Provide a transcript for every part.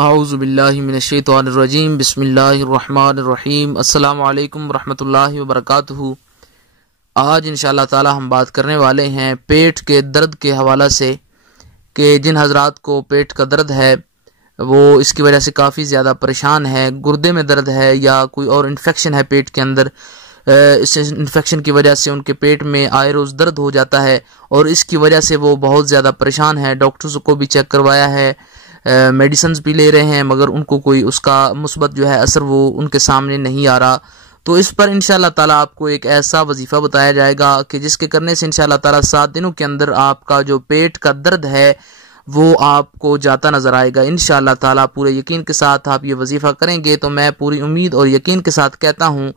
اعوذ باللہ من الشیطان الرجیم بسم اللہ الرحمن الرحیم السلام علیکم ورحمۃ اللہ وبرکاتہ۔ آج انشاءاللہ تعالی ہم بات کرنے والے ہیں پیٹ کے درد کے حوالہ سے کہ جن حضرات کو پیٹ کا درد ہے وہ اس کی وجہ سے کافی زیادہ پریشان ہے، گردے میں درد ہے یا کوئی اور انفیکشن ہے پیٹ کے اندر، اس انفیکشن کی وجہ سے ان کے پیٹ میں آئے روز درد ہو جاتا ہے اور اس کی وجہ سے وہ بہت زیادہ پریشان ہے۔ ڈاکٹرز کو بھی چیک کروایا ہے، میڈیسنز بھی لے رہے ہیں، مگر ان کو کوئی اس کا مثبت جو ہے اثر وہ ان کے سامنے نہیں آ رہا۔ تو اس پر انشاءاللہ تعالی آپ کو ایک ایسا وظیفہ بتایا جائے گا کہ جس کے کرنے سے انشاءاللہ تعالی 7 دنوں کے اندر آپ کا جو پیٹ کا درد ہے وہ آپ کو جاتا نظر آئے گا انشاءاللہ تعالی۔ پورے یقین کے ساتھ آپ یہ وظیفہ کریں گے تو میں پوری امید اور یقین کے ساتھ کہتا ہوں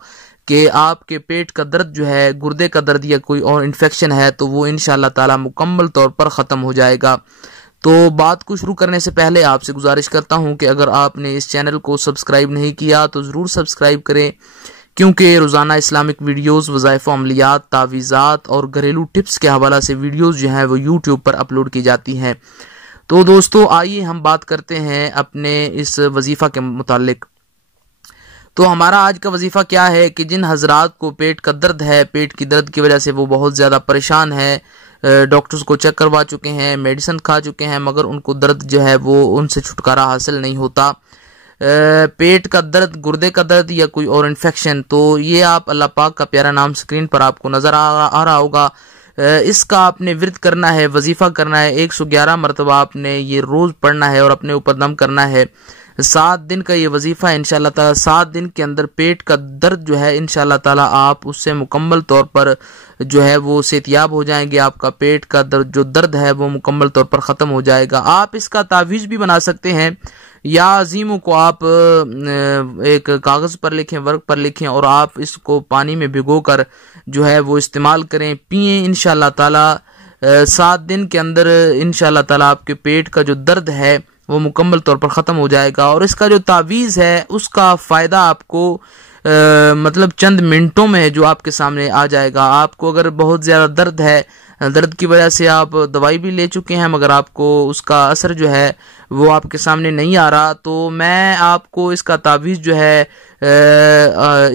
کہ آپ کے پیٹ کا درد جو ہے، گردے کا درد یا کوئی اور انفیکشن ہے تو وہ انشاءاللہ تعالی مکمل طور پر ختم ہو جائے گا۔ تو بات کو شروع کرنے سے پہلے آپ سے گزارش کرتا ہوں کہ اگر آپ نے اس چینل کو سبسکرائب نہیں کیا تو ضرور سبسکرائب کریں، کیونکہ روزانہ اسلامک ویڈیوز، وظائف و عملیات، تعویذات اور گھریلو ٹپس کے حوالہ سے ویڈیوز جو ہیں وہ یوٹیوب پر اپلوڈ کی جاتی ہیں۔ تو دوستو آئیے ہم بات کرتے ہیں اپنے اس وظیفہ کے متعلق۔ تو ہمارا آج کا وظیفہ کیا ہے کہ جن حضرات کو پیٹ کا درد ہے، پیٹ کی درد کی وجہ سے وہ بہت زیادہ پریشان ہے، ڈاکٹرز کو چیک کروا چکے ہیں، میڈیسن کھا چکے ہیں، مگر ان کو درد جو ہے وہ ان سے چھٹکارا حاصل نہیں ہوتا، پیٹ کا درد، گردے کا درد یا کوئی اور انفیکشن، تو یہ آپ اللہ پاک کا پیارا نام سکرین پر آپ کو نظر آ رہا ہوگا، اس کا آپ نے ورد کرنا ہے، وظیفہ کرنا ہے، 111 مرتبہ آپ نے یہ روز پڑھنا ہے اور اپنے اوپر دم کرنا ہے۔ 7 دن کا یہ وظیفہ ہے انشاءاللہ تعالی۔ 7 دن کے اندر پیٹ کا درد جو ہے انشاءاللہ تعالی آپ اس سے مکمل طور پر جو ہے وہ صحتیاب ہو جائیں گے، آپ کا پیٹ کا جو درد ہے وہ مکمل طور پر ختم ہو جائے گا۔ آپ اس کا تعویذ بھی بنا سکتے ہیں، یا عظیموں کو آپ ایک کاغذ پر لکھیں، ورق پر لکھیں اور آپ اس کو پانی میں بھگو کر جو ہے وہ استعمال کریں، پئیں انشاءاللہ تعالی۔ 7 دن کے اندر انشاءاللہ تعالی آپ کے پیٹ کا جو درد ہے وہ مکمل طور پر ختم ہو جائے گا، اور اس کا جو تعویذ ہے اس کا فائدہ آپ کو مطلب چند منٹوں میں جو آپ کے سامنے آ جائے گا۔ آپ کو اگر بہت زیادہ درد ہے، درد کی وجہ سے آپ دوائی بھی لے چکے ہیں مگر آپ کو اس کا اثر جو ہے وہ آپ کے سامنے نہیں آ رہا، تو میں آپ کو اس کا تعویذ جو ہے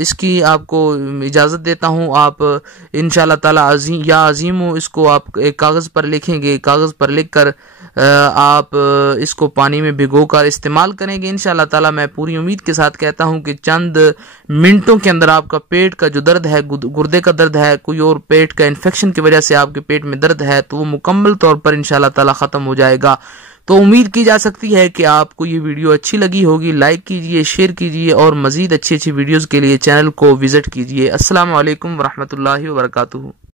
اس کی آپ کو اجازت دیتا ہوں۔ آپ انشاءاللہ تعالی یا عظیمو اس کو آپ ایک کاغذ پر لکھیں گے، کاغذ پر لکھ کر آپ اس کو پانی میں بھگو کر استعمال کریں گے انشاءاللہ تعالی۔ میں پوری امید کے ساتھ کہتا ہوں کہ چند منٹوں کے اندر آپ کا پیٹ کا جو درد ہے، گردے کا درد ہے، کوئی اور پیٹ کا انفیکشن کی وجہ سے آپ کے پیٹ میں درد ہے تو وہ مکمل طور پر انشاءاللہ تعالی ختم ہو جائے گا۔ تو امید کی جا سکتی ہے کہ آپ کو یہ ویڈیو اچھی لگی ہوگی، لائک کیجئے، شیئر کیجئے اور مزید اچھی ویڈیوز کے لیے چینل کو وزٹ کیجئے۔ السلام علیکم ورحمۃ اللہ وبرکاتہ۔